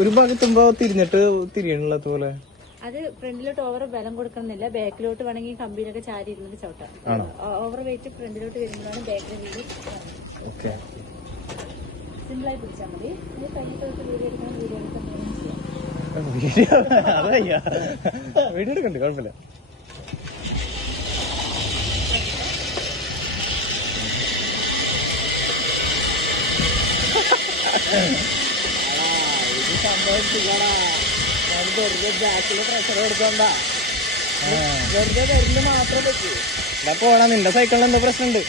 ഒരു ഭാഗത്തുമ്പോ തിരിഞ്ഞിട്ട് തിരിയണത് പോലെ അത് ഫ്രണ്ടിലോട്ട് ഓവർ ബലം കൊടുക്കണമെന്നില്ല. ബാക്കിലോട്ട് വേണമെങ്കിൽ കമ്പിയിലൊക്കെ ചാരി ഇരുന്നിട്ട് ചവിട്ടാം. ഓവർ വെയിറ്റ് ഫ്രണ്ടിലോട്ട് വരുമ്പോഴാണ് ബാക്കിലെ വീട് സിമ്പിളായി പിടിച്ചാൽ മതി. കഴിഞ്ഞിട്ട് വീഡിയോ എടുക്കണം, വീഡിയോ വീഡിയോ എടുക്കണ്ട, കുഴപ്പമില്ല. ഇത് സംഭവിച്ചില്ലടാ, ഞാൻ വെറുതെ ബാക്കില് പ്രഷർ കൊടുക്കണ്ട, വെറുതെ വരുന്ന മാത്രം പറ്റൂ. ഇവിടെ പോടാ, നിന്റെ സൈക്കിളിന് എന്തോ പ്രശ്നമുണ്ട്.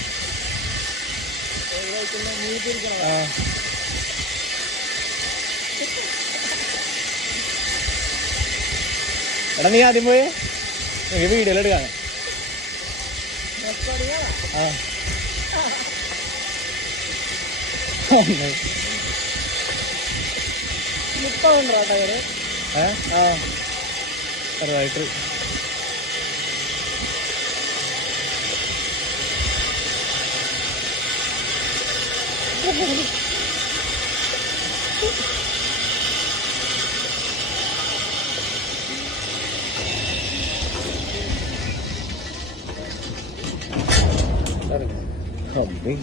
എടാ നീ ആദ്യം പോയേ, എനിക്ക് വീഡിയോയിൽ എടുക്കാണ്. ചെറുതായിട്ട് അമ്മേ